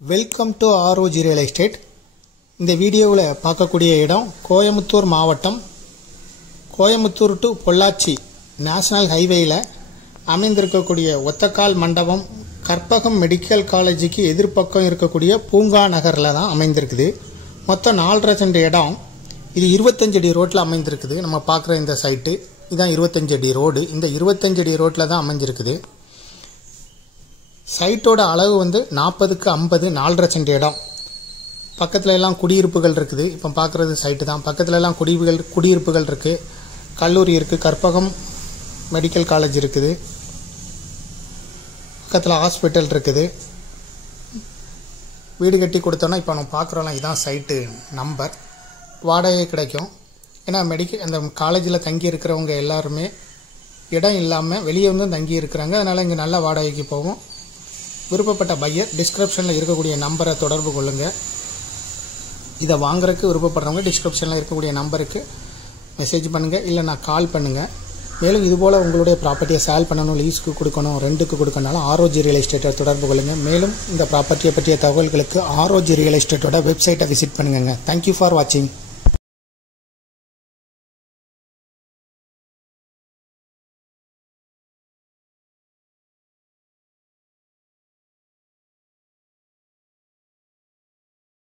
Welcome to ROG real estate. இந்த வீடியோவில் பார்க்கக்கூடிய இடம் கோயம்புத்தூர் மாவட்டம், கோயம்புத்தூர் டு பொள்ளாச்சி நேஷனல் ஹைவேயில் அமைந்திருக்கக்கூடிய ஒத்தக்கால் மண்டபம் கற்பகம் மெடிக்கல் காலேஜுக்கு எதிர்ப்பக்கம் இருக்கக்கூடிய பூங்கா நகரில் தான் அமைந்திருக்குது. மொத்தம் 4.5 சென்ட் இடம். இது 25 அடி ரோட்டில் அமைந்திருக்குது. நம்ம பார்க்குற இந்த சைட்டு இதுதான் 25 அடி ரோடு. இந்த 25 அடி ரோட்டில் தான் அமைஞ்சிருக்குது. சைட்டோட அளவு 40க்கு 50, 4.5 சென்ட் இடம். பக்கத்தில் எல்லாம் குடியிருப்புகள் இருக்குது. இப்போ பார்க்குறது சைட்டு தான். பக்கத்தில் எல்லாம் குடியிருப்புகள் இருக்குது. கல்லூரி இருக்குது. கற்பகம் மெடிக்கல் காலேஜ் இருக்குது. பக்கத்தில் ஹாஸ்பிட்டல் இருக்குது. வீடு கட்டி கொடுத்தோன்னா இப்போ நம்ம பார்க்குறோம்ல, இதுதான் சைட்டு நம்பர். வாடகை கிடைக்கும். ஏன்னா அந்த காலேஜில் தங்கி இருக்கிறவங்க எல்லாருமே இடம் இல்லாமல் வெளியே தங்கி இருக்கிறாங்க. அதனால் இங்கே நல்ல வாடகைக்கு போகும். விருப்பப்பட்ட பையர் டிஸ்கிரிப்ஷனில் இருக்கக்கூடிய நம்பரை தொடர்பு கொள்ளுங்கள். இதை வாங்குறதுக்கு விருப்பப்படுறவங்க டிஸ்கிரிப்ஷனில் இருக்கக்கூடிய நம்பருக்கு மெசேஜ் பண்ணுங்கள், இல்லைனா கால் பண்ணுங்கள். மேலும் இதுபோல் உங்களுடைய ப்ராப்பர்ட்டியை சேல் பண்ணணும், லீஸுக்கு கொடுக்கணும், ரெண்டுக்கு கொடுக்கணும்னாலும் ஆர்ஓஜி ரியல் எஸ்டேட்டை தொடர்பு கொள்ளுங்கள். மேலும் இந்த ப்ராப்பர்ட்டியை பற்றிய தகவல்களுக்கு ஆர்ஓஜி ரியல் எஸ்டேட்டோட வெப்சைட்டை விசிட் பண்ணுங்கள். தேங்க்யூ ஃபார் வாட்சிங்.